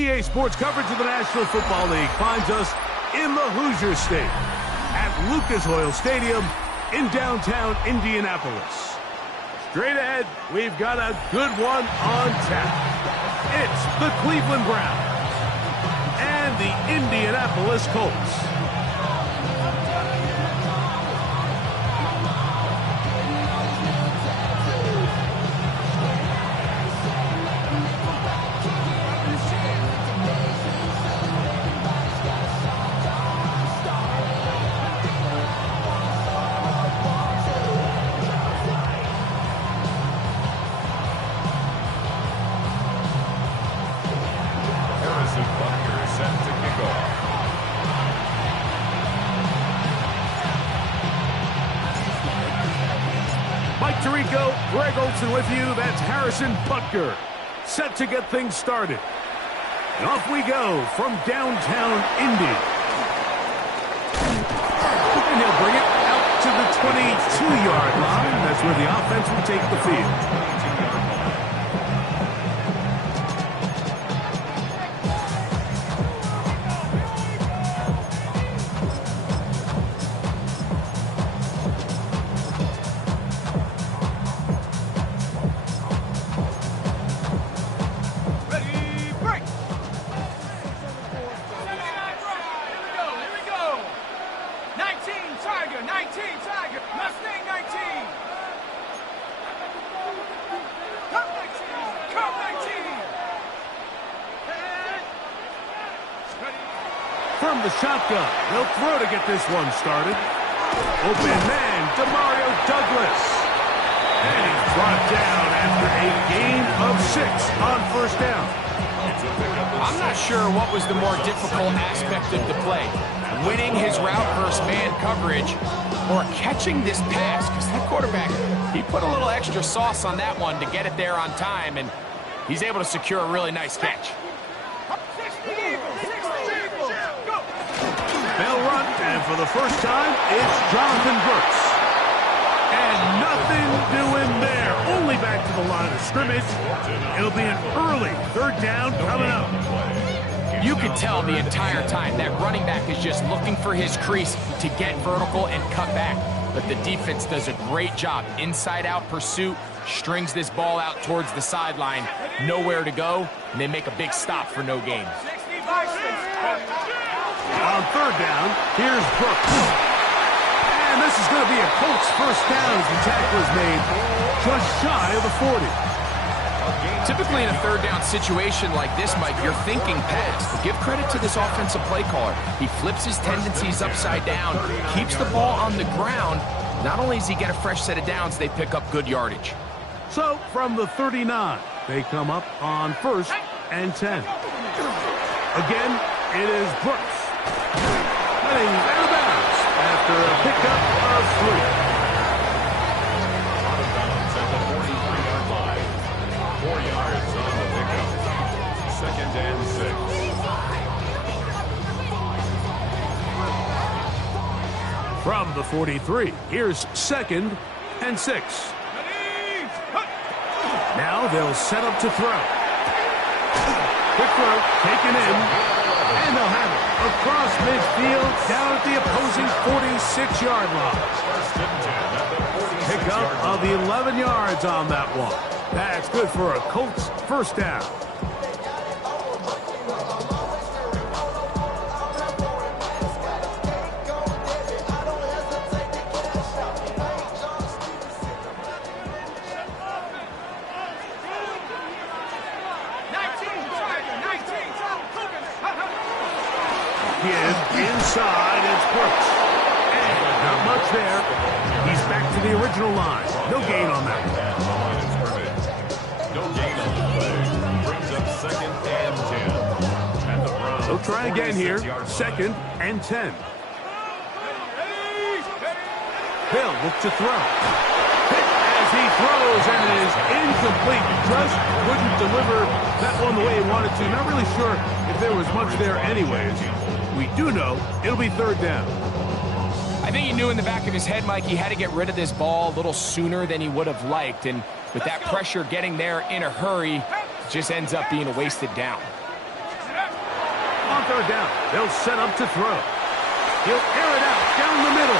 EA Sports coverage of the National Football League finds us in the Hoosier State at Lucas Oil Stadium in downtown Indianapolis. Straight ahead, we've got a good one on tap. It's the Cleveland Browns and the Indianapolis Colts. Greg Olson with you. That's Harrison Butker, set to get things started. And off we go from downtown Indy. And he'll bring it out to the 22-yard line. That's where the offense will take the field. From the shotgun, they'll throw to get this one started. Open man, Demario Douglas. And he's brought down after a gain of 6 on first down. I'm not sure what was the more difficult aspect of the play. Winning his route versus man coverage or catching this pass, because that quarterback, he put a little extra sauce on that one to get it there on time, and he's able to secure a really nice catch. They'll run, and for the first time, it's Jonathan Brooks. And nothing doing there. Only back to the line of scrimmage. It'll be an early third down coming up. You could tell the entire time that running back is just looking for his crease to get vertical and cut back. But the defense does a great job. Inside-out pursuit, strings this ball out towards the sideline. Nowhere to go, and they make a big stop for no gain. On third down, here's Brooks. And this is going to be a Colts first down as the tackle is made just shy of the 40. Typically in a third down situation like this, Mike, you're thinking pass. But give credit to this offensive play caller. He flips his tendencies upside down, keeps the ball on the ground. Not only does he get a fresh set of downs, they pick up good yardage. So from the 39, they come up on 1st and 10. Again, it is Brooks. Heading out of bounds after a pickup of 3. Out of bounds at the 43-yard line. 4 yards on the pickup. 2nd and 6. From the 43, here's 2nd and 6. Now they'll set up to throw. Quick throw, taken in, and they'll have it across midfield down at the opposing 46-yard line. Pickup of 11 yards on that one. That's good for a Colts first down. Inside, it's Brooks. And not much there. He's back to the original line. No gain on that one. No gain on the play. Brings up 2nd and 10. And the Browns. So try again here. 2nd and 10. Hill look to throw. Hit as he throws, and it is incomplete. Just couldn't deliver that one the way he wanted to. Not really sure if there was much there anyways. We do know it'll be 3rd down. I think he knew in the back of his head, Mike, he had to get rid of this ball a little sooner than he would have liked. And with that pressure getting there in a hurry, it just ends up being a wasted down. On third down, they'll set up to throw. He'll air it out down the middle.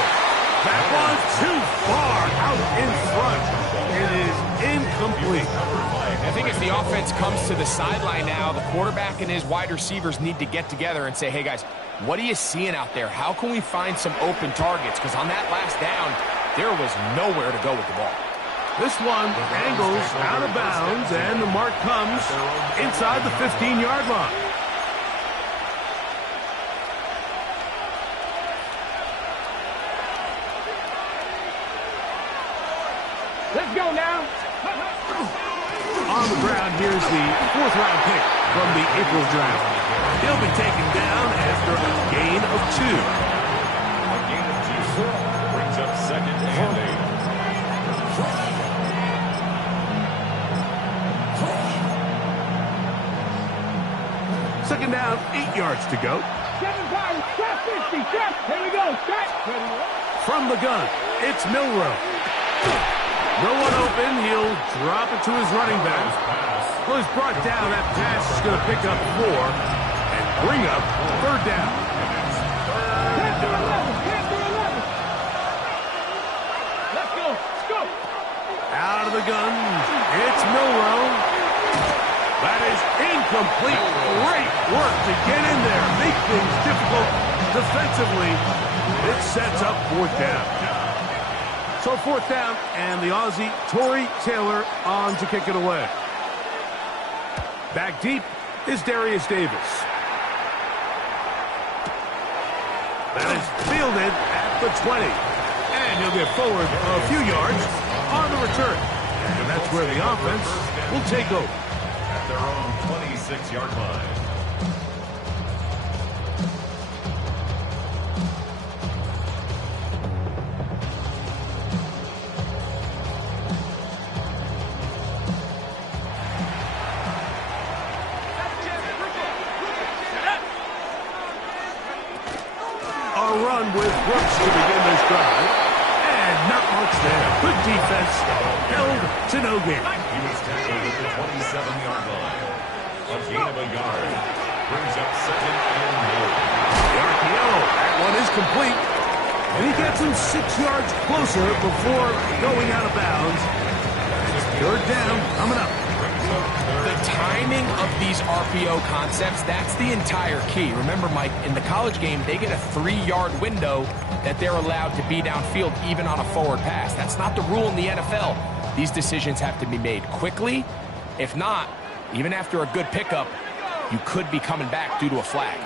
That one's too far out in front. It is incomplete. I think as the offense comes to the sideline now, the quarterback and his wide receivers need to get together and say, hey, guys, what are you seeing out there? How can we find some open targets? Because on that last down, there was nowhere to go with the ball. This one angles out of bounds, and the mark comes inside the 15-yard line. Let's go now. On the ground, here's the fourth-round pick from the April draft. He'll be taken down after a gain of 2. A gain of 2 brings up second and 8. Second down, 8 yards to go. 7-5, trap 50, trap. Here we go, trap. From the gun, it's Milroe. No one open. He'll drop it to his running back. Well, he's brought down. That pass is going to pick up 4 and bring up third down. 10 through 11. Let's go, let's go. Out of the gun, it's Milroe. That is incomplete. Great work to get in there. Make things difficult defensively. It sets up fourth down. So fourth down, and the Aussie, Torrey Taylor, on to kick it away. Back deep is Darius Davis. That is fielded at the 20. And he'll get forward a few yards on the return. And that's where the offense will take over. At their own 26-yard line. Run with Brooks to begin this drive. And not much there. Good defense. Held to no gain. He was tackled at the 27-yard line. A gain of a yard. Brings up second and 9. The RPO. That one is complete. And he gets him 6 yards closer before going out of bounds. It's third down coming up. The timing of these RPO concepts, that's the entire key. Remember, Mike, in the college game, they get a 3-yard window that they're allowed to be downfield even on a forward pass. That's not the rule in the NFL. These decisions have to be made quickly. If not, even after a good pickup, you could be coming back due to a flag.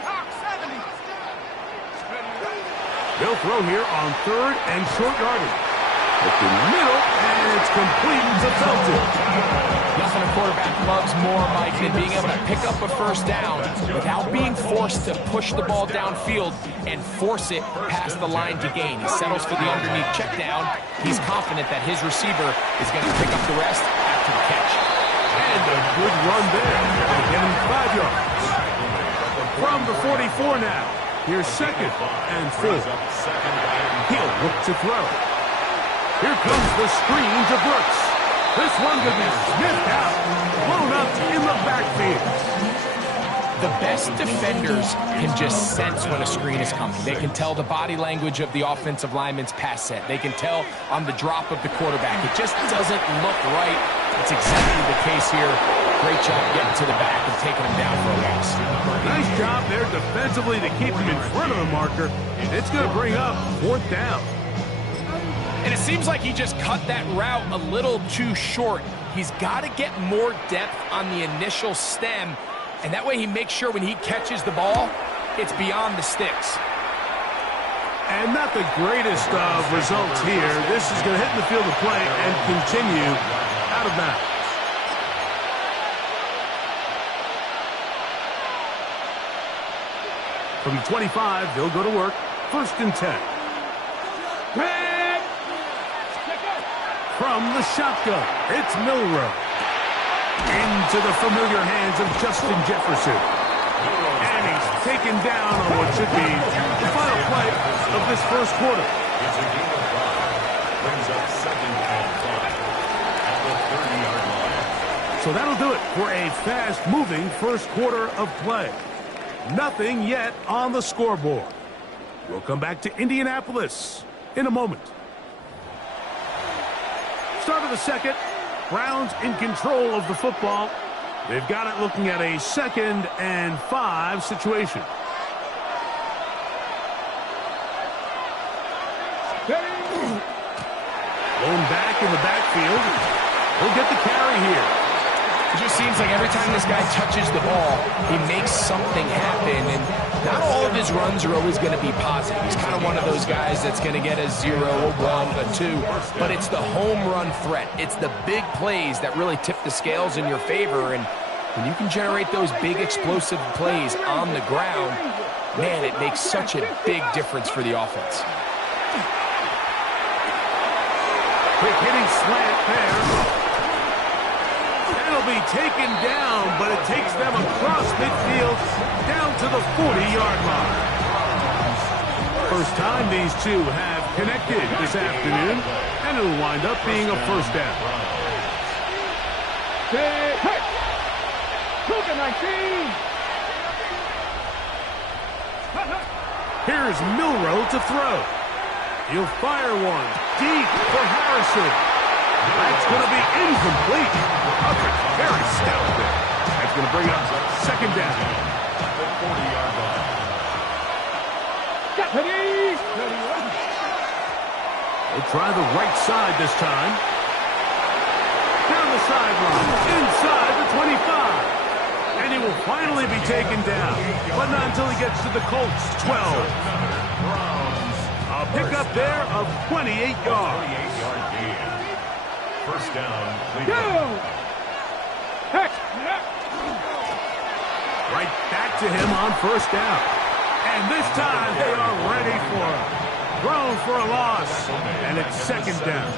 They'll throw here on third and short yardage. Up the middle, and it's complete to Felton. Nothing a quarterback loves more, Mike, than being able to pick up a first down without being forced to push the ball downfield and force it past the line to gain. He settles for the underneath check down. He's confident that his receiver is going to pick up the rest after the catch. And a good run there. Getting 5 yards. From the 44 now. Here's second and 4. He'll look to throw. Here comes the screen to Brooks. This one could be sniffed out, blown up in the backfield. The best defenders can just sense when a screen is coming. They can tell the body language of the offensive lineman's pass set. They can tell on the drop of the quarterback. It just doesn't look right. It's exactly the case here. Great job getting to the back and taking him down for a loss. Nice job there defensively to keep him in front of the marker. It's going to bring up fourth down. And it seems like he just cut that route a little too short. He's got to get more depth on the initial stem, and that way he makes sure when he catches the ball, it's beyond the sticks. And not the greatest of results here. This is going to hit the field of play and continue out of bounds. From the 25, they'll go to work. First and 10. From the shotgun, it's Milroe. Into the familiar hands of Justin Jefferson. And he's taken down on what should be the final play of this first quarter. It's a gain of 5. Brings up second and 5 at the 30-yard line. So that'll do it for a fast-moving first quarter of play. Nothing yet on the scoreboard. We'll come back to Indianapolis in a moment. Start of the second. Browns in control of the football. They've got it looking at a 2nd and 5 situation. Blown back in the backfield. He'll get the carry here. It just seems like every time this guy touches the ball, he makes something happen. And not all of his runs are always going to be positive. He's kind of one of those guys that's going to get a 0, a 1, a 2. But it's the home run threat. It's the big plays that really tip the scales in your favor. And when you can generate those big explosive plays on the ground, man, it makes such a big difference for the offense. Quick hitting slant there. It'll be taken down, but it takes them across midfield down to the 40-yard line. First time these two have connected this afternoon, and it'll wind up being a first down. Hey! Look at 19! Here's Milrow to throw. He'll fire one deep for Harrison. That's going to be incomplete. Coverage very stout there. That's going to bring up 2nd down. The 40-yard line. They'll try the right side this time. Down the sideline, inside the 25. And he will finally be taken down, but not until he gets to the Colts 12. A pickup there of 28 yards. 28-yard gain. First down, Cleveland. Right back to him on first down. And this time they are ready for him. Thrown for a loss, and it's 2nd down.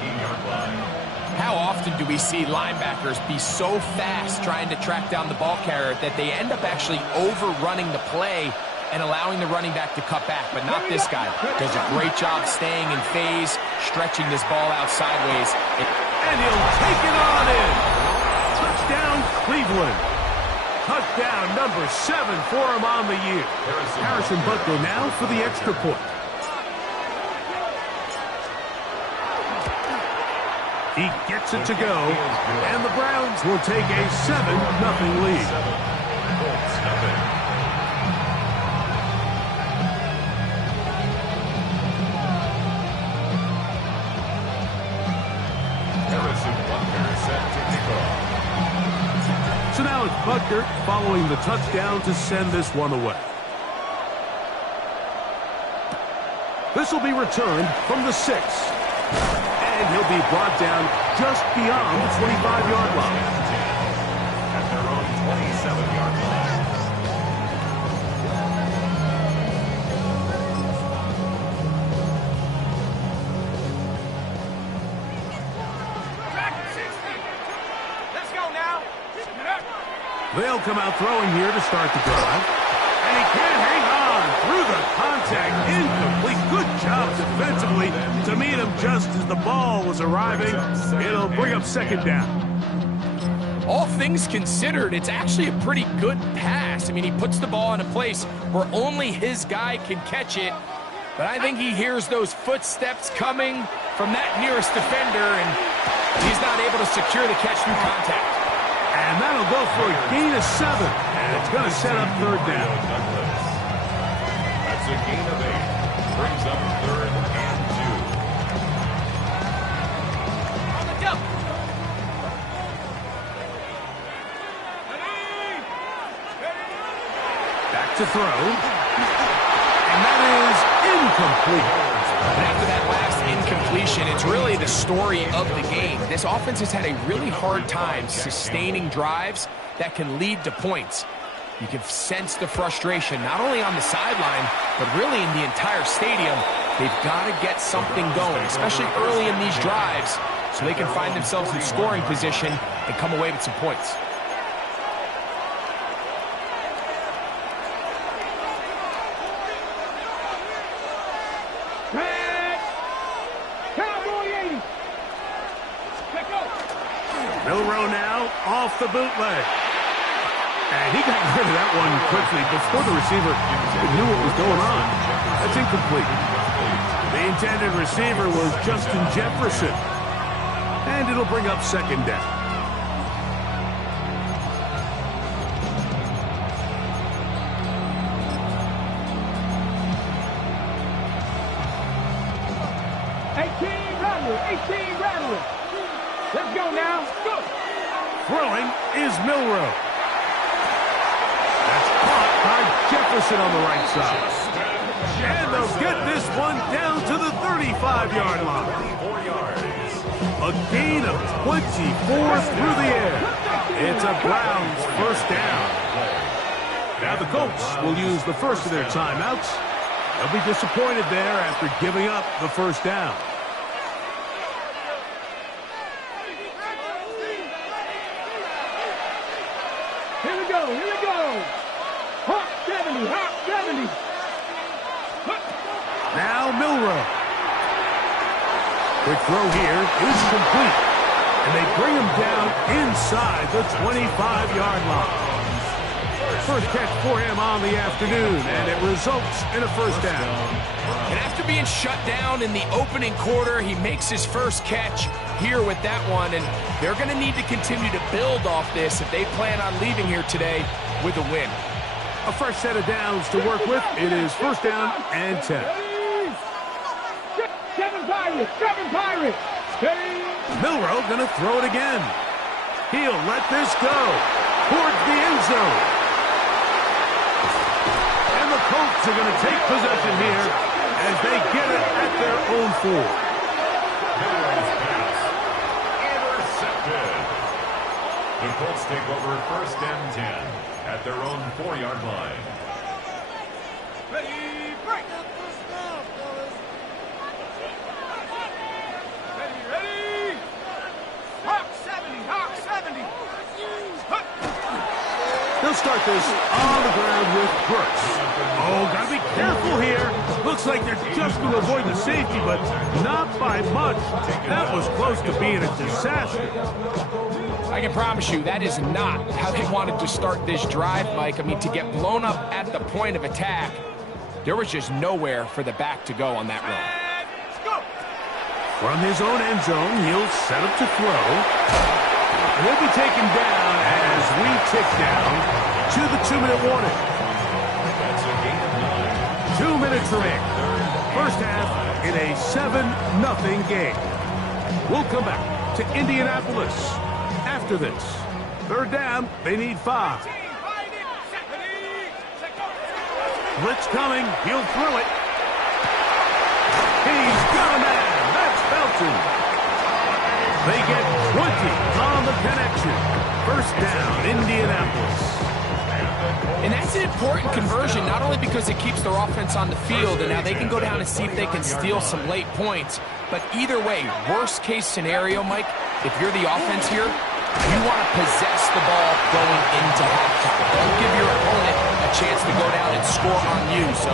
How often do we see linebackers be so fast trying to track down the ball carrier that they end up actually overrunning the play and allowing the running back to cut back? But not this guy. Does a great job staying in phase, stretching this ball out sideways. And he'll take it on in. Touchdown, Cleveland. Touchdown number 7 for him on the year. Harrison Butker now for the extra point. He gets it to go, and the Browns will take a 7-0 lead. So now it's Butker following the touchdown to send this one away. This will be returned from the 6. And he'll be brought down just beyond the 25-yard line. At their own 27-yard line. Let's go now. They'll come out throwing here to start the drive. And he can't hang on through the contact. Incomplete. Good job defensively to meet him just as the ball was arriving. It'll bring up 2nd down. All things considered, it's actually a pretty good pass. I mean, he puts the ball in a place where only his guy can catch it. But I think he hears those footsteps coming from that nearest defender, and he's not able to secure the catch through contact. And that'll go for a gain of 7. And it's going to set up 3rd down. That's a gain of 8. Brings up 3rd and 2. Back to throw. And that is incomplete. And after that last incompletion, it's really the story of the game. This offense has had a really hard time sustaining drives that can lead to points. You can sense the frustration, not only on the sideline, but really in the entire stadium. They've got to get something going, especially early in these drives, so they can find themselves in scoring position and come away with some points. Milrow now off the bootleg. And he got rid of that one quickly before the receiver even knew what was going on. That's incomplete. The intended receiver was Justin Jefferson. And it'll bring up second down. Rattler. Let's go now. Go. Throwing is Milroe. That's caught by Jefferson on the right side. And they'll get this one down to the 35-yard line. A gain of 24 through the air. It's a Browns first down. Now the Colts will use the first of their timeouts. They'll be disappointed there after giving up the first down. Here we go. Hawk 70. Now Milroe. Quick throw here is complete. And they bring him down inside the 25-yard line. First catch for him on the afternoon, and it results in a first down. And after being shut down in the opening quarter, he makes his first catch here with that one, and they're going to need to continue to build off this if they plan on leaving here today with a win. A fresh set of downs to work with. It is first down and 10. Seven Pirates. Milroe going to throw it again. He'll let this go towards the end zone. And the Colts are going to take possession here as they get it at their own 4. Milroe's pass intercepted. The Colts take over first and 10 at their own 4-yard line. Ready, break. Ready. Hawk 70. They'll start this on the ground with Brooks. Oh, gotta be careful here. Looks like they're just going to avoid the safety, but not by much. That was close to being a disaster. I can promise you that is not how they wanted to start this drive, Mike. I mean, to get blown up at the point of attack, there was just nowhere for the back to go on that run. From his own end zone, he'll set up to throw. And he'll be taken down as we tick down to the 2-minute warning. That's a gain of 9. 2 minutes remaining. First half in a 7-0 game. We'll come back to Indianapolis after this. Third down, they need 5. Blitz coming, he'll throw it. He's got a man. That's Felton. They get 20 on the connection. First down, Indianapolis. And that's an important conversion, not only because it keeps their offense on the field, and now they can go down and see if they can steal some late points. But either way, worst case scenario, Mike, if you're the offense here, you want to possess the ball going into halftime. Don't give your opponent a chance to go down and score on you. So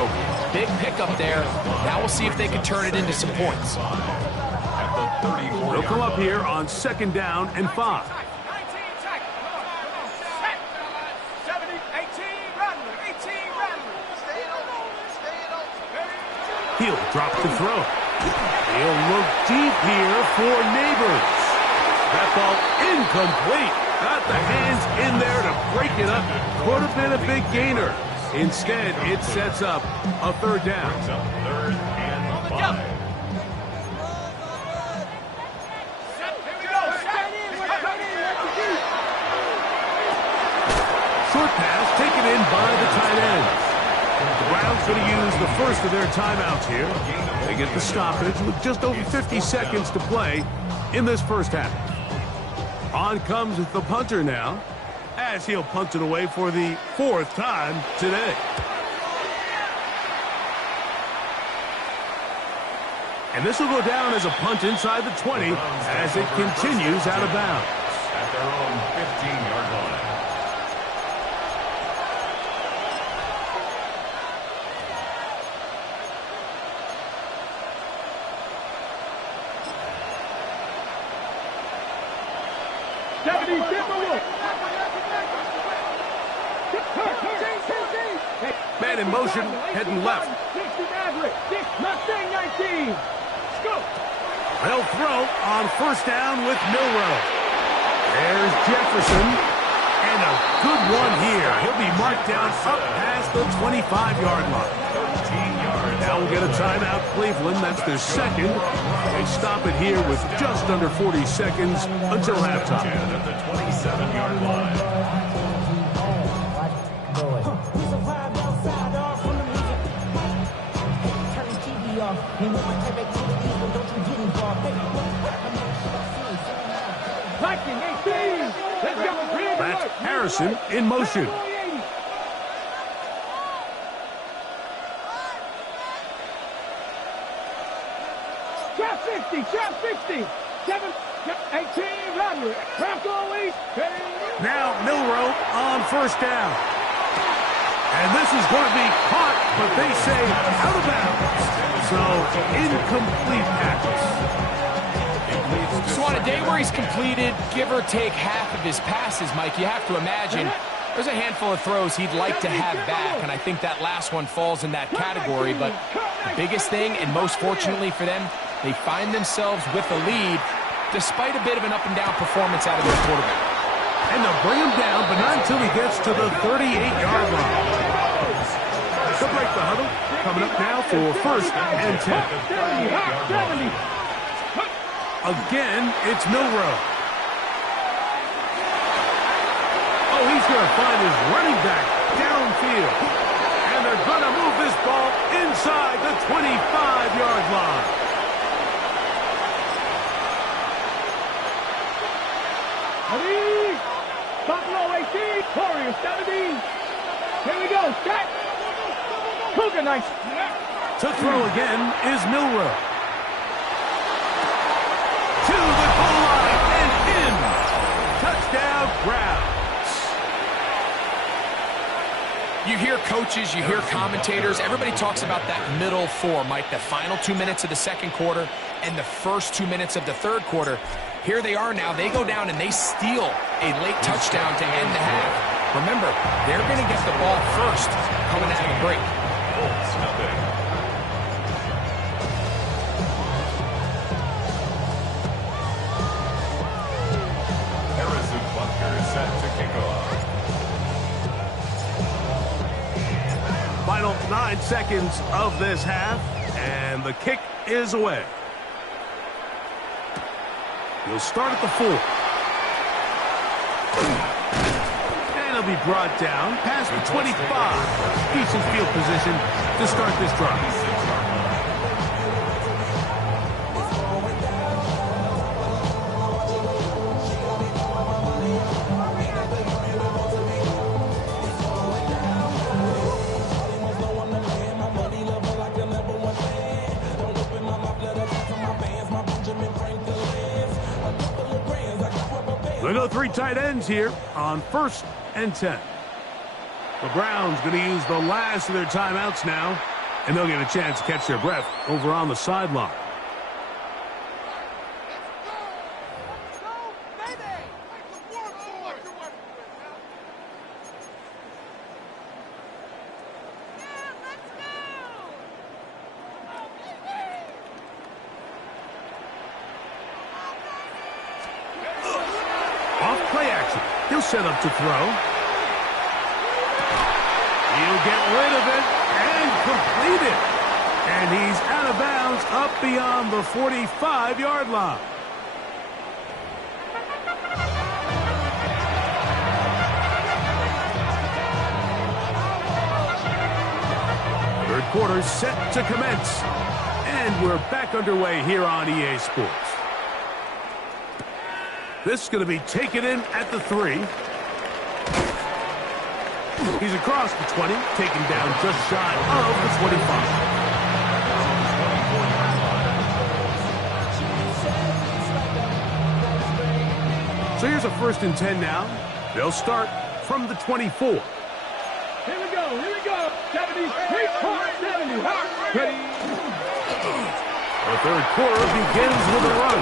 big pickup there. Now we'll see if they can turn it into some points. They'll come up here on second down and 5. He'll drop the throw. He'll look deep here for Neighbors. That ball incomplete. Got the hands in there to break it up. Could have been a big gainer. Instead, it sets up a third down. Third and 5. Short pass taken in by the tight end. The Browns going to use the first of their timeouts here. They get the stoppage with just over 50 seconds to play in this first half. On comes the punter now, as he'll punt it away for the 4th time today. And this will go down as a punt inside the 20 as it continues out of bounds. At their own 15-yard line. Man in motion, heading left. 60 Maverick, 6 Mustang 19. Go. They'll throw on first down with Milroe. There's Jefferson. And a good one here. He'll be marked down up past the 25-yard line. 13 yards. Now we'll get a timeout, Cleveland. That's their second. They stop it here with just under 40 seconds until halftime. At the 27-yard line. That's Harrison in motion. Trap 60, trap 60. 7, 18, Roderick. Trap goalie. Now Milroe on first down. And this is going to be caught, but they say out of bounds. So incomplete pass. So on a day where he's completed, give or take half of his passes, Mike, you have to imagine there's a handful of throws he'd like to have back, and I think that last one falls in that category. But the biggest thing, and most fortunately for them, they find themselves with a lead despite a bit of an up-and-down performance out of their quarterback. And they'll bring him down, but not until he gets to the 38-yard line. They'll break the huddle. Coming up now for first and 10. Again, it's Milroe. Oh, he's going to find his running back downfield. And they're going to move this ball inside the 25-yard line. Ready? Buffalo 18, Warriors 17. Here we go, set. Cougar nice. To throw again is Milroe. To the goal line and in. Touchdown, Browns. You hear coaches, you hear commentators, everybody talks about that middle four, Mike, the final 2 minutes of the second quarter and the first 2 minutes of the third quarter. Here they are now. They go down and they steal a late touchdown to end the half. Remember, they're going to get the ball first coming out of the break. Colts, nothing. Set to kick off. Final 9 seconds of this half, and the kick is away. He'll start at the 4. And he'll be brought down past the 25. Decent field position to start this drive. They go 3 tight ends here on first and 10. The Browns going to use the last of their timeouts now, and they'll get a chance to catch their breath over on the sideline. Play action. He'll set up to throw. He'll get rid of it and complete it. And he's out of bounds up beyond the 45-yard line. Third quarter set to commence. And we're back underway here on EA Sports. This is going to be taken in at the 3. He's across the 20, taken down just shy of the 25. So here's a first and 10 now. They'll start from the 24. Here we go, 70, 3.70. Ready? The third quarter begins with a run.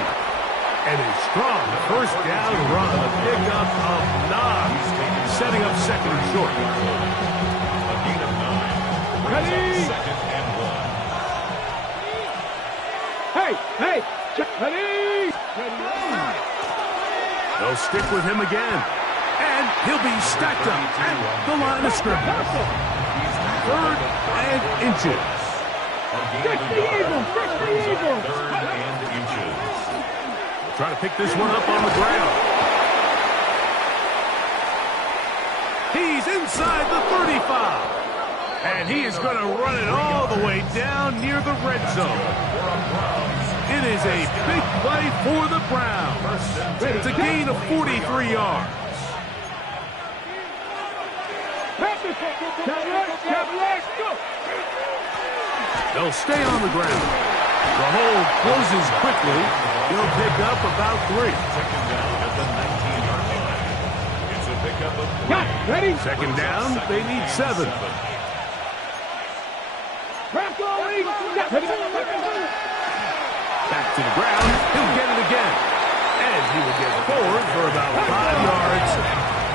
And a strong first down run. A pickup of 9, setting up second and short. A gain of 9 Ready? Second and 1. Hey, hey, ready? They'll stick with him again. And he'll be stacked up at the line of scrimmage. 3rd and inches. Fix the eagle, fix the eagle. 3rd and inches. Try to pick this one up on the ground. He's inside the 35. And he is going to run it all the way down near the red zone. It is a big play for the Browns. It's a gain of 43 yards. They'll stay on the ground. The hold closes quickly. He'll pick up about 3. Second down at the 19-yard line. It's a pickup of 3. Ready? Second down, they need 7. Back to the ground. He'll get it again. And he will get forward for about 5 yards.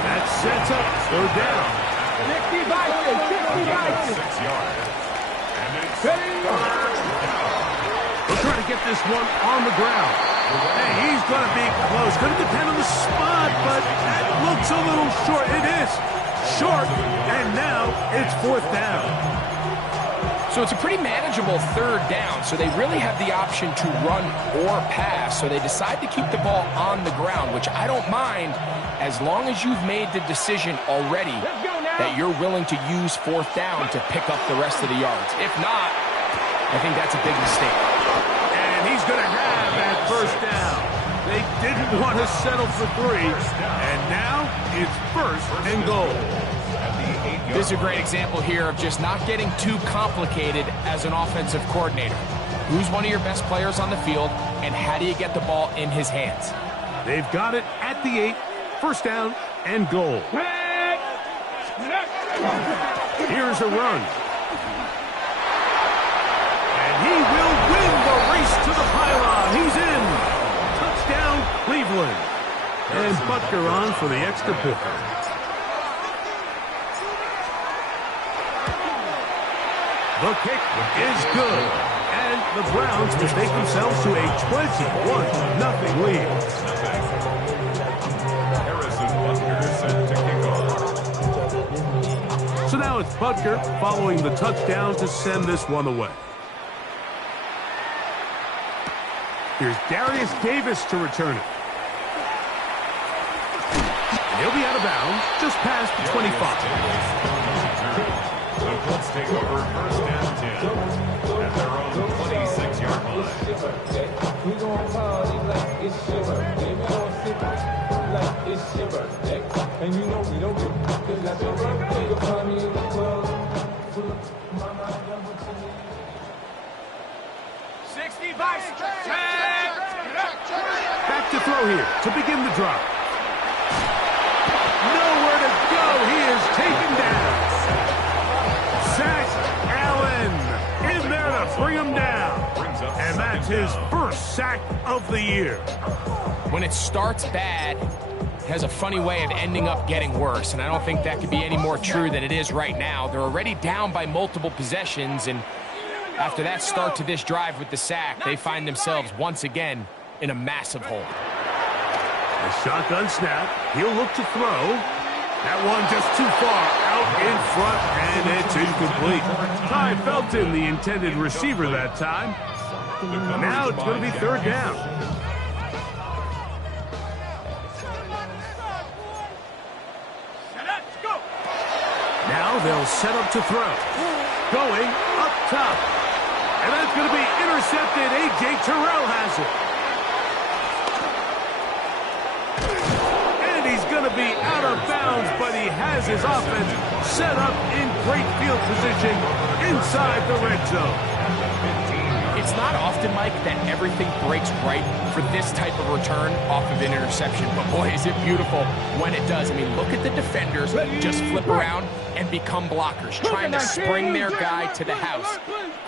That sets up 3rd down. 60 bicycle, 60 bicycle. 6 yards. And it's They'll try to get this one on the ground. Hey, he's going to be close. Going to depend on the spot, but that looks a little short. It is short, and now it's 4th down. So it's a pretty manageable 3rd down, so they really have the option to run or pass, so they decide to keep the ball on the ground, which I don't mind as long as you've made the decision already that you're willing to use 4th down to pick up the rest of the yards. If not, I think that's a big mistake. And he's going to have that 1st down. They didn't want to settle for 3, and now it's 1st and goal. This is a great example here of just not getting too complicated as an offensive coordinator. Who's one of your best players on the field, and how do you get the ball in his hands? They've got it at the 8, 1st down and goal. Here's a run. And he will win the race to the pylon. He's in. Touchdown, Cleveland. And Butker on for the extra point. The kick is good. And the Browns will take themselves to a 21-0 lead. Harrison Butker set to kick off. So now it's Butker following the touchdown to send this one away. Here's Darius Davis to return it. And he'll be out of bounds just past the 25. The Colts take over 1st and 10 at their own 26-yard line. We gon' party like it's your birthday. We gon' sip like it's your birthday. And you know we don't give a like your birthday. You'll find me in the club. Full of mama, number 65. Back to throw here to begin the drive. Nowhere to go. He is taken down. Zach Allen in there to bring him down. And that's his 1st sack of the year. When it starts bad, it has a funny way of ending up getting worse, and I don't think that could be any more true than it is right now. They're already down by multiple possessions, and after that start to this drive with the sack, they find themselves once again in a massive hole. A shotgun snap. He'll look to throw. That one just too far out in front, and it's incomplete. Ty Felton, the intended receiver that time. Now it's going to be 3rd down. Now they'll set up to throw. Going up top. And that's going to be intercepted. A.J. Terrell has it. And he's going to be out of bounds, but he has his offense set up in great field position inside the red zone. It's not often, Mike, that everything breaks right for this type of return off of an interception. But boy, is it beautiful when it does. I mean, look at the defenders just flip around and become blockers, trying to spring their guy to the house.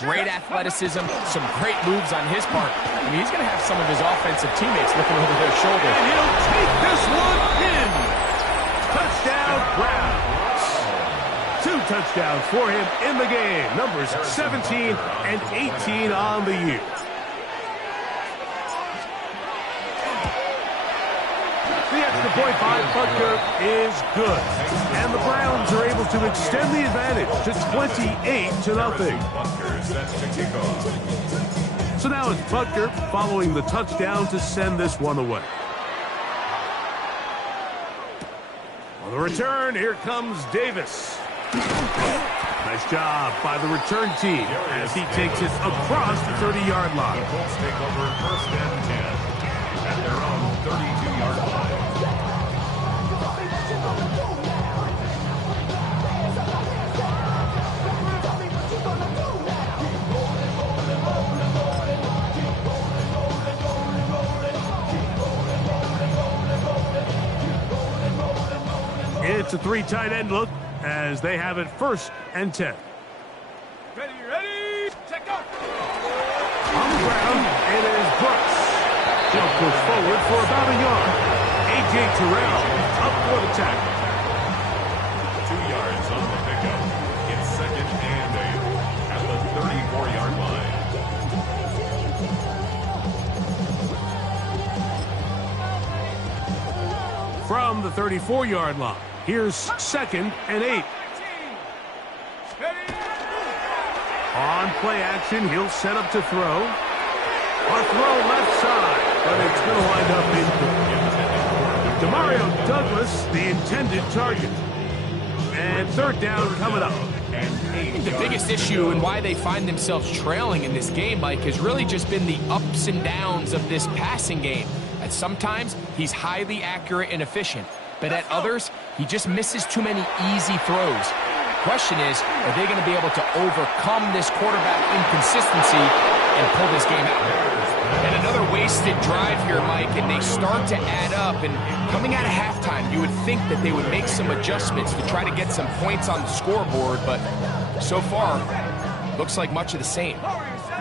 Great athleticism, some great moves on his part. I mean, he's going to have some of his offensive teammates looking over their shoulder. And he'll take this one in. Touchdown, Browns. 2 touchdowns for him in the game. Numbers 17 and 18 on the year. The extra point by Butker is good. And the Browns are able to extend the advantage to 28-0. So now it's Butker following the touchdown to send this one away. On the return, here comes Davis. Nice job by the return team as he takes it across the 30-yard line. The Colts take over 1st and 10 at their own 32-yard line. It's a 3 tight end look as they have it 1st and 10. Ready, check out. On the ground, it is Brooks. He'll push forward for about a yard. A.J. Terrell up for the tackle. 2 yards on the pickup. It's 2nd and 8 at the 34-yard line. From the 34-yard line, here's 2nd and 8. On play action, he'll set up to throw. A throw left side, but it's going to wind up incomplete. Demario Douglas, the intended target. And 3rd down coming up. The biggest issue and why they find themselves trailing in this game, Mike, has really just been the ups and downs of this passing game. At sometimes, he's highly accurate and efficient, but at others, he just misses too many easy throws. Question is, are they going to be able to overcome this quarterback inconsistency and pull this game out? And another wasted drive here, Mike, and they start to add up. And coming out of halftime, you would think that they would make some adjustments to try to get some points on the scoreboard, but so far, looks like much of the same.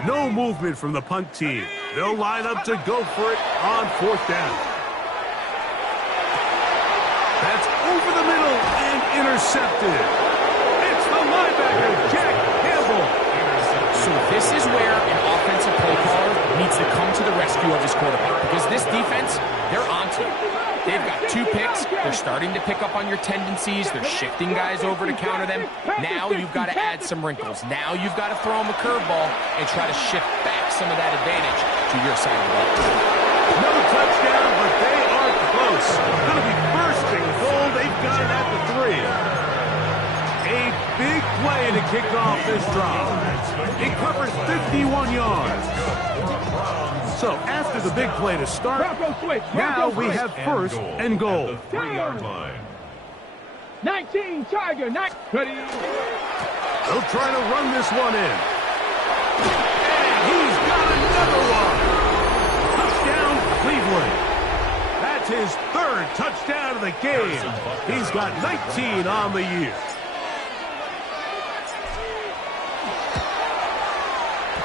No movement from the punt team. They'll line up to go for it on 4th down. That's over the middle and intercepted. It's the linebacker, Jack Campbell. So this is where an offensive play caller needs to come to the rescue of his quarterback, because this defense, they're onto you. They've got 2 picks. They're starting to pick up on your tendencies. They're shifting guys over to counter them. Now you've got to add some wrinkles. Now you've got to throw them a curveball and try to shift back some of that advantage to your side of the ball. No touchdown, but they are close. Going to be bursting the goal. They've got it at the 3. A big play to kick off this drive. It covers 51 yards. So after the big play to start, now we have 1st and goal. 3-yard line. 19 Tiger, ready. They'll try to run this one in. And he's got another one. Touchdown, Cleveland. That's his 3rd touchdown of the game. He's got 19 on the year.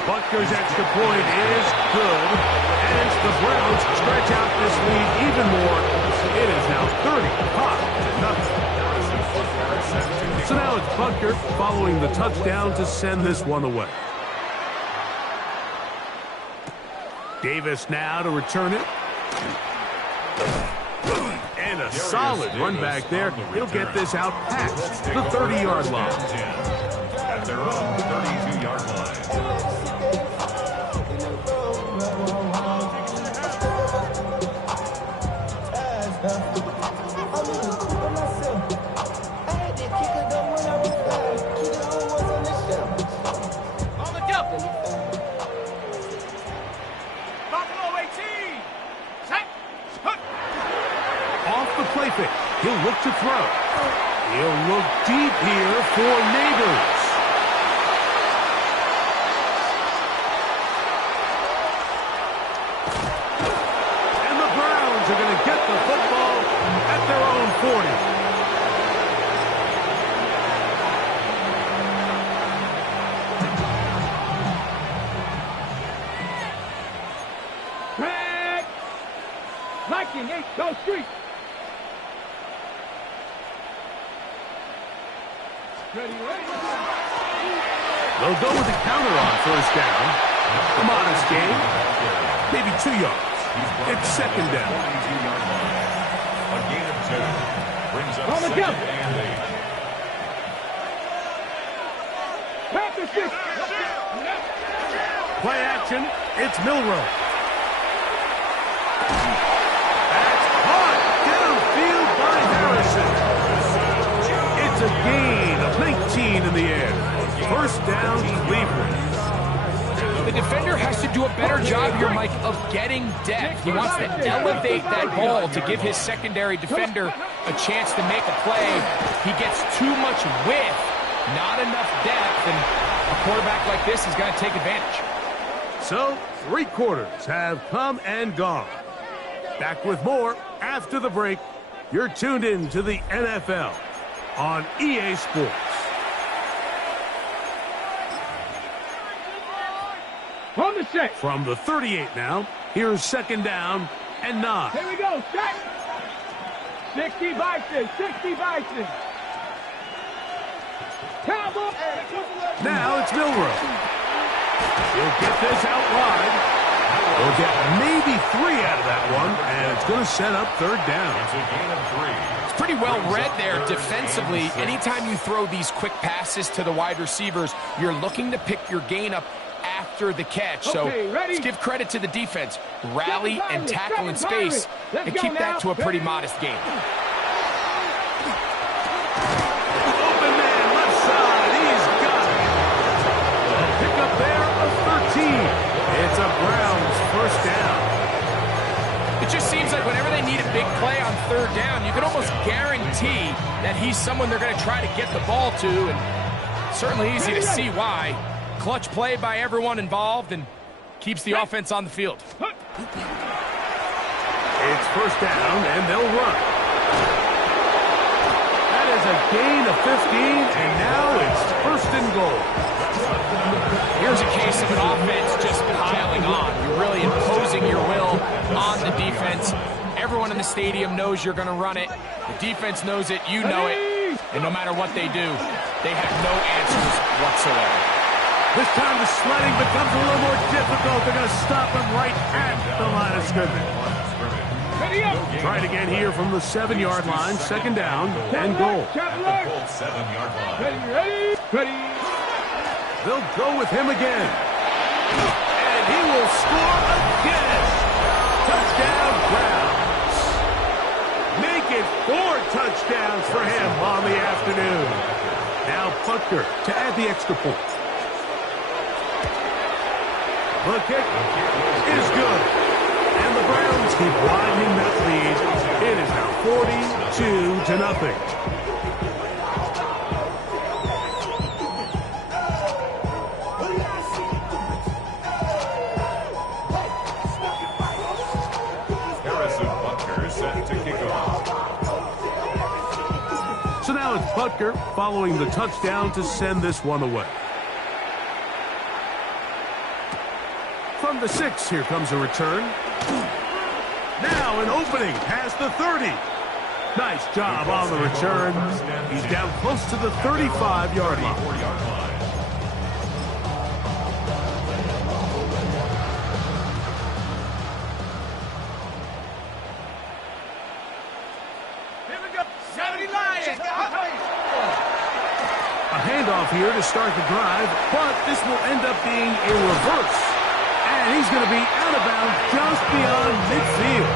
Butker's extra point is good, and the Browns stretch out this lead even more. It is now 35-0. So now it's Butker following the touchdown to send this one away. Davis now to return it. And a solid run back there. He'll get this out past the 30-yard line. At their own 32-yard line. He'll look to throw. He'll look deep here for Neighbors. And the Browns are going to get the football at their own 40. Liking 8, go street. They'll go with the counter on first down. A modest gain, maybe 2 yards. It's second down. A gain of 2. Brings up On the second jump. and 8. Play action, it's Milrow. That's caught downfield by Harrison. It's a gain of 19 in the air. First down, Cleveland. The defender has to do a better job here, Mike, of getting depth. He wants to elevate that ball to give his secondary defender a chance to make a play. He gets too much width, not enough depth, and a quarterback like this is going to take advantage. So, 3 quarters have come and gone. Back with more after the break. You're tuned in to the NFL on EA Sports. On the set. From the 38 now, here's second down and 9. Here we go. Set. 60 Bison. 60 Bison. Cowboy. Now it's Milrow. He'll get this out wide. He'll get maybe 3 out of that one, and it's going to set up third down. It's a gain of 3. It's pretty well read there defensively. Anytime you throw these quick passes to the wide receivers, you're looking to pick your gain up after the catch. So let's give credit to the defense. Rally and tackle in space and keep that to a pretty modest gain. Open man left side. He's got it. A pickup there of 13. It's a Browns first down. It just seems like whenever they need a big play on third down, you can almost guarantee that he's someone they're going to try to get the ball to, and certainly easy to see why. Clutch play by everyone involved and keeps the offense on the field. It's first down, and they'll run. That is a gain of 15, and now it's first and goal. Here's a case of an offense just piling on. You're really imposing your will on the defense. Everyone in the stadium knows you're going to run it. The defense knows it, you know it. And no matter what they do, they have no answers whatsoever. This time the sledding becomes a little more difficult. They're going to stop him right at the line of scrimmage. Try it again here from the 7-yard line. Second down and goal. At the Colts 7-yard line. Ready. They'll go with him again. And he will score again. Touchdown, Browns. Make it 4 touchdowns for him on the afternoon. Now Butker to add the extra point. The kick is good. And the Browns keep widening that lead. It is now 42-0. Harrison Butker set to kick off. So now it's Butker following the touchdown to send this one away. From the 6, here comes a return. Now an opening past the 30. Nice job on the return. He's down close to the 35-yard line. Here we go. 70 Lions. A handoff here to start the drive, but this will end up being a reverse. And he's going to be out of bounds just beyond midfield.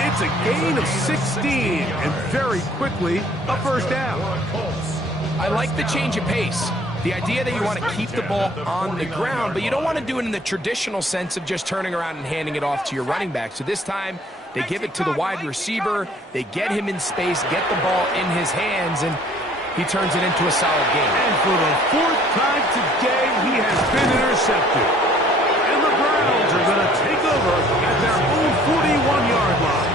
It's a gain of 16, and very quickly, a first down. I like the change of pace. The idea that you want to keep the ball on the ground, but you don't want to do it in the traditional sense of just turning around and handing it off to your running back. So this time, they give it to the wide receiver, they get him in space, get the ball in his hands, and he turns it into a solid game. And for the 4th time today, he has been intercepted. And the Browns are going to take over at their own 41-yard line.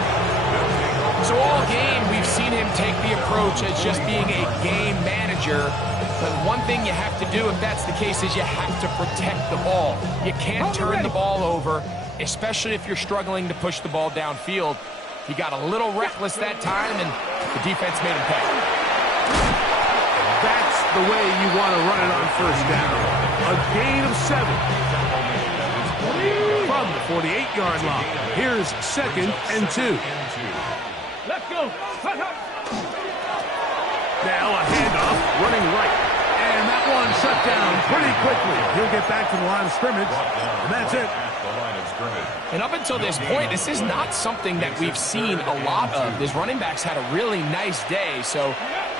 So all game, we've seen him take the approach as just being a game manager. But one thing you have to do if that's the case is you have to protect the ball. You can't turn the ball over, especially if you're struggling to push the ball downfield. He got a little reckless that time, and the defense made him pay. That's the way you want to run it on first down. A gain of 7. From the 48-yard line, here's 2nd and 2. Let's go. Now a handoff, running right. And that one shut down pretty quickly. He'll get back to the line of scrimmage, and that's it. And up until this point, this is not something that we've seen a lot of. His running backs had a really nice day, so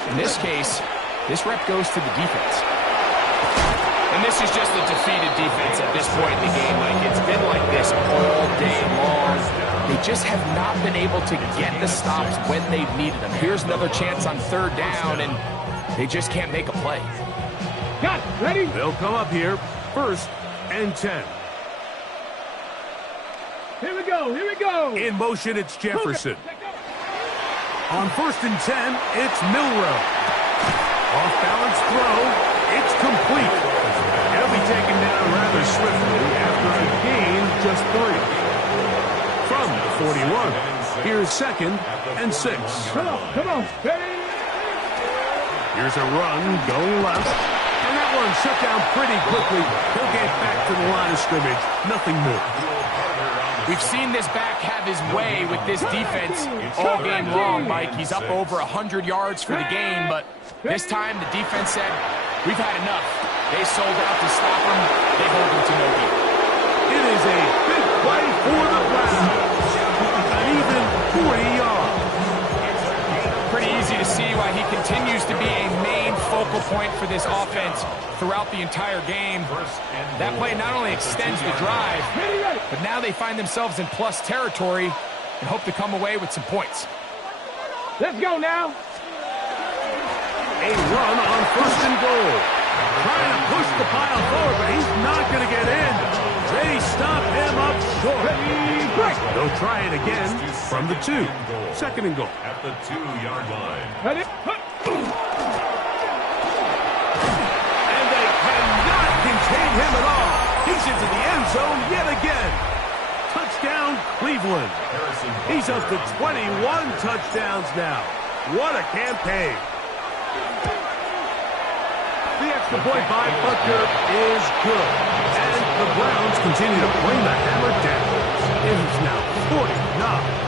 in this case, this rep goes to the defense. And this is just a defeated defense at this point in the game. Like, it's been like this all day long. They just have not been able to get the stops when they've needed them. Here's another chance on 3rd down, and they just can't make a play. Got it. Ready? They'll come up here, 1st and 10. Here we go. Here we go. In motion, it's Jefferson. On 1st and 10, it's Milrow. Off-balance throw, it's complete. He'll be taken down rather swiftly after a gain just 3. From the 41, here's 2nd and 6. Come on. Ready? Here's a run, going left. And that one shut down pretty quickly. He'll get back to the line of scrimmage. Nothing more. We've seen this back have his way with this defense all game long, Mike. He's up over 100 yards for the game, but this time the defense said, we've had enough. They sold out to stop him. They hold him to no gain. It is a big play for the Browns. An even 40 yards. Pretty easy to see why he continues to be a main focal point for this offense throughout the entire game. That play not only extends the drive, but now they find themselves in plus territory and hope to come away with some points. Let's go now. A run on 1st and goal. Trying to push the pile forward, but he's not going to get in. They stop him up short. They'll try it again from the 2. 2nd and goal. At the 2-yard line. Ready? And they cannot contain him at all. He's into the end zone yet again. Touchdown, Cleveland. He's up to 21 touchdowns now. What a campaign. The extra point by Butker is good. And the Browns continue to bring the hammer down. It is now 49-0.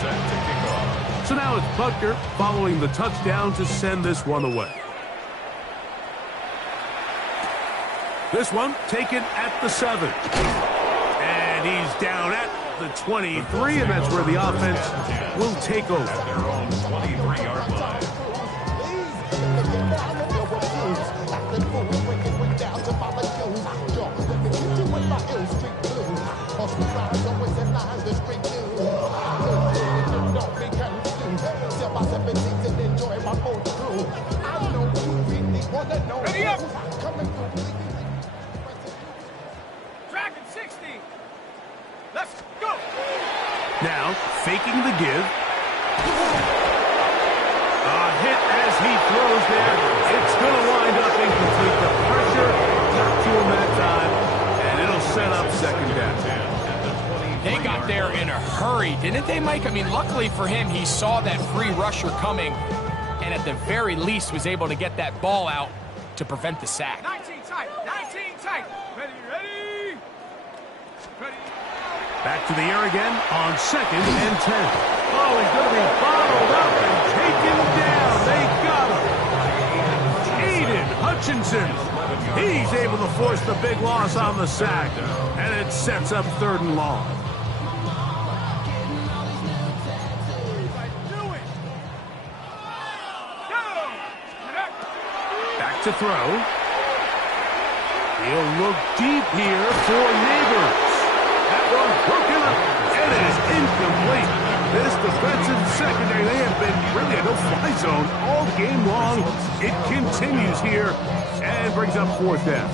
Set to kick off. So now it's Butker following the touchdown to send this one away. This one taken at the 7. And he's down at the 23, and that's where the offense will take over. At their own 23-yard line. Ready up. Track at 60. Let's go. Now, faking the give. A hit as he throws there. It's going to wind up incomplete. The pressure got to him that time, and it'll set up 2nd down. They got there in a hurry, didn't they, Mike? I mean, luckily for him, he saw that free rusher coming, and at the very least was able to get that ball out to prevent the sack. 19 tight. 19 tight. Ready. Back to the air again on 2nd and 10. Oh, he's going to be bottled up and taken down. They got him. Aiden Hutchinson. He's able to force the big loss on the sack, and it sets up 3rd and long. Back to throw. He'll look deep here for Neighbors. That one broken up. It is incomplete. This defensive secondary, they have been really a no-fly zone all game long. It continues here and brings up 4th down.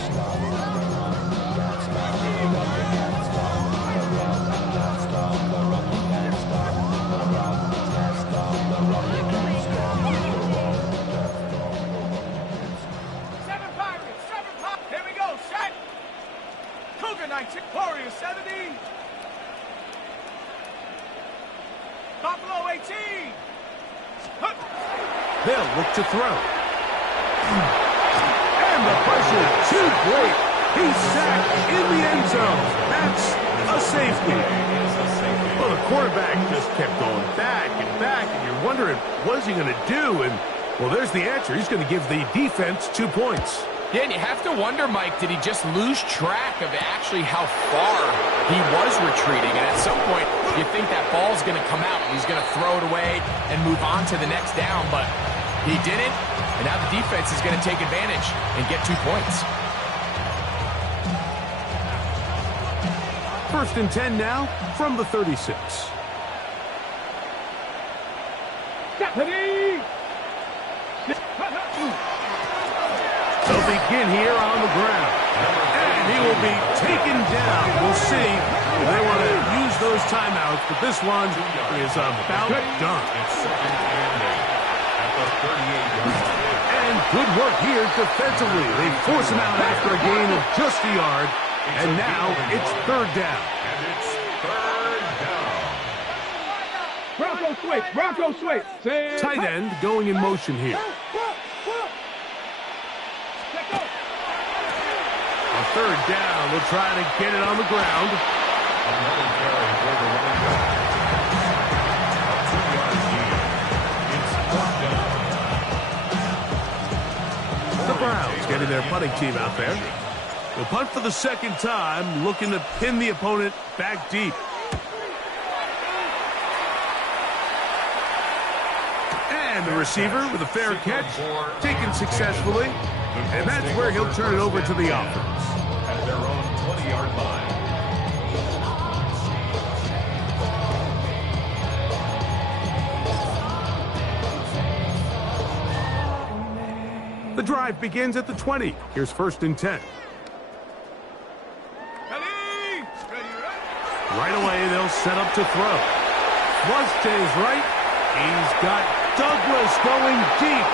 Here we go. Set. Cougar 19. Warrior 70. Buffalo 18. They'll look to throw. And the pressure too great. He's sacked in the end zone. That's a safety. Well, the quarterback just kept going back, and you're wondering, what is he going to do? And, well, there's the answer. He's going to give the defense 2 points. Yeah, and you have to wonder, Mike, did he just lose track of actually how far he was retreating? And at some point, you think that ball's going to come out. He's going to throw it away and move on to the next down, but he didn't. And now the defense is going to take advantage and get 2 points. 1st and 10 now from the 36. They'll begin here on the ground. And he will be taken down. We'll see if they want to use those timeouts, but this one is about done. And good work here defensively. They force him out after a gain of just a yard. And now it's 3rd down. And it's 3rd down. Bronco switch. Bronco switch. Tight end going in motion here. On 3rd down, we'll try to get it on the ground. Another carry for the running back. A 2-yard gain. It's 4th down. The Browns getting their punting team out there. They'll punt for the 2nd time, looking to pin the opponent back deep. And the receiver with a fair catch, taken successfully. And that's where he'll turn it over to the offense. At their own 20-yard line. The drive begins at the 20. Here's 1st and 10. Right away, they'll set up to throw. Flush to his right. He's got Douglas going deep.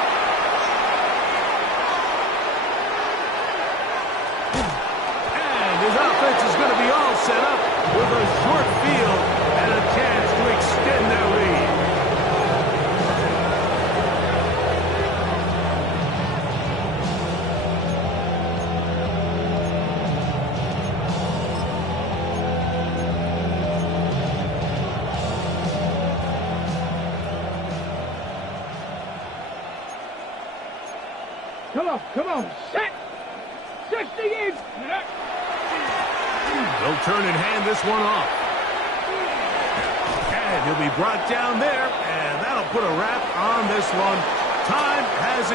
And his offense is going to be all set up with a short field and a chance to extend their lead. Come on, set! 60 in! They'll turn and hand this one off. And he'll be brought down there, and that'll put a wrap on this one. Time has